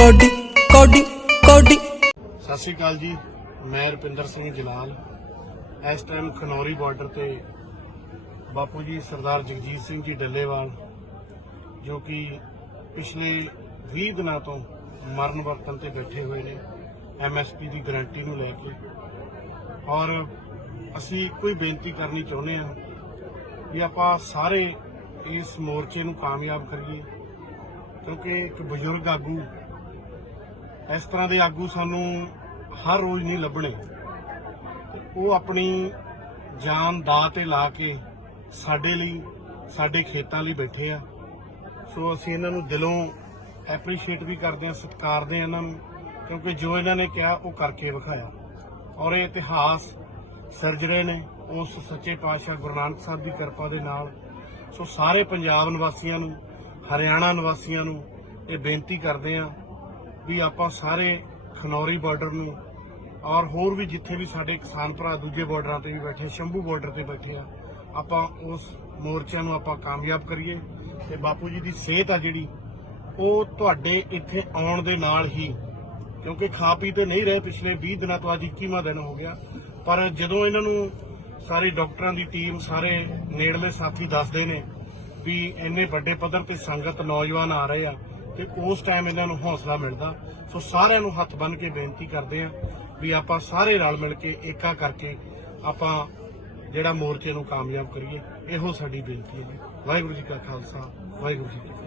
Cody Cody Cody. ਸਤਿ ਸ਼੍ਰੀ ਅਕਾਲ ਜੀ, ਮੈਂ ਰੁਪਿੰਦਰ ਸਿੰਘ ਜਲਾਲ। ਇਸ ਟਾਈਮ ਖਨੌਰੀ ਬਾਰਡਰ ਤੇ ਬਾਪੂ ਜੀ ਸਰਦਾਰ ਜਗਜੀਤ ਸਿੰਘ ਜੀ ਡੱਲੇਵਾਲ, ਜੋ ਕਿ ਪਿਛਲੇ 20 ਦਿਨਾਂ ਤੋਂ ਮਰਨ ਵਰਤਨ ਤੇ ਬੈਠੇ ਹੋਏ ਨੇ ਐਮਐਸਪੀ ਦੀ ਗਾਰੰਟੀ ਨੂੰ ਲੈ ਕੇ। ਔਰ ਅਸੀਂ ਇੱਕੋ ਹੀ ਬੇਨਤੀ ਕਰਨੀ ਚਾਹੁੰਦੇ ਹਾਂ ਵੀ ਆਪਾਂ ਸਾਰੇ ਇਸ ਮੋਰਚੇ ਨੂੰ ਕਾਮਯਾਬ ਕਰੀਏ, ਕਿਉਂਕਿ ਇੱਕ ਬਜ਼ੁਰਗ ਆਗੂ ਇਸ ਤਰ੍ਹਾਂ ਦੇ ਆਗੂ ਸਾਨੂੰ ਹਰ ਰੋਜ਼ ਨਹੀਂ ਲੱਭਣੇ। ਉਹ ਆਪਣੀ ਜਾਨ ਦਾ ਤੇ ਲਾ ਕੇ ਸਾਡੇ ਲਈ, ਸਾਡੇ ਖੇਤਾਂ ਲਈ ਬੈਠੇ ਆ। ਸੋ ਅਸੀਂ ਇਹਨਾਂ ਨੂੰ ਦਿਲੋਂ ਐਪਰੀਸ਼ੀਏਟ ਵੀ ਕਰਦੇ ਹਾਂ, ਸਤਿਕਾਰਦੇ ਹਾਂ ਇਹਨਾਂ ਨੂੰ, ਕਿਉਂਕਿ ਜੋ ਇਹਨਾਂ ਨੇ ਕਿਹਾ ਉਹ ਕਰਕੇ ਵਿਖਾਇਆ। ਔਰ ਇਹ ਇਤਿਹਾਸ ਸਿਰਜ ਰਹੇ ਨੇ, ਉਸ ਸੱਚੇ ਪਾਤਸ਼ਾਹ ਗੁਰੂ ਨਾਨਕ ਸਾਹਿਬ ਦੀ ਕਿਰਪਾ ਦੇ ਨਾਲ। ਸੋ ਸਾਰੇ ਪੰਜਾਬ ਨਿਵਾਸੀਆਂ ਨੂੰ, ਹਰਿਆਣਾ ਨਿਵਾਸੀਆਂ ਨੂੰ ਇਹ ਬੇਨਤੀ ਕਰਦੇ ਹਾਂ ਵੀ ਆਪਾਂ ਸਾਰੇ ਖਨੌਰੀ ਬਾਰਡਰ ਨੂੰ ਔਰ ਹੋਰ ਵੀ ਜਿੱਥੇ ਵੀ ਸਾਡੇ ਕਿਸਾਨ ਭਰਾ ਦੂਜੇ ਬਾਰਡਰਾਂ ਤੇ ਵੀ ਬੈਠੇ ਸ਼ੰਭੂ ਬਾਰਡਰ ਤੇ ਬੈਠੇ ਆ, ਆਪਾਂ ਉਸ ਮੋਰਚਿਆਂ ਨੂੰ ਆਪਾਂ ਕਾਮਯਾਬ ਕਰੀਏ। ਤੇ ਬਾਪੂ ਜੀ ਦੀ ਸਿਹਤ ਆ ਜਿਹੜੀ, ਉਹ ਤੁਹਾਡੇ ਇੱਥੇ ਆਉਣ ਦੇ ਨਾਲ ਹੀ, ਕਿਉਂਕਿ ਖਾ ਪੀ ਤੇ ਨਹੀਂ ਰਹੇ ਪਿਛਲੇ 20 ਦਿਨਾਂ ਤੋਂ, ਅੱਜ 21ਵਾਂ ਦਿਨ ਹੋ ਗਿਆ। ਪਰ ਜਦੋਂ ਇਹਨਾਂ ਨੂੰ ਸਾਰੇ ਡਾਕਟਰਾਂ ਦੀ ਟੀਮ, ਸਾਰੇ ਨੇੜਲੇ ਸਾਥੀ ਦੱਸਦੇ ਨੇ ਵੀ ਇੰਨੇ ਵੱਡੇ ਪੱਧਰ ਤੇ ਸੰਗਤ ਨੌਜਵਾਨ ਆ ਰਹੇ ਆ ਤੇ ਉਸ ਟਾਈਮ ਇਹਨਾਂ ਨੂੰ ਹੌਸਲਾ ਮਿਲਦਾ। ਸੋ ਸਾਰਿਆਂ ਨੂੰ ਹੱਥ ਬੰਨ੍ਹ ਕੇ ਬੇਨਤੀ ਕਰਦੇ ਆ ਵੀ ਆਪਾਂ ਸਾਰੇ ਰਲ ਮਿਲ ਕੇ ਏਕਾ ਕਰਕੇ ਆਪਾਂ ਜਿਹੜਾ ਮੋਰਚੇ ਨੂੰ ਕਾਮਯਾਬ ਕਰੀਏ, ਇਹੋ ਸਾਡੀ ਬੇਨਤੀ ਹੈ ਵਾਹਿਗੁਰੂ ਜੀ ਕਾ ਖਾਲਸਾ, ਵਾਹਿਗੁਰੂ ਜੀ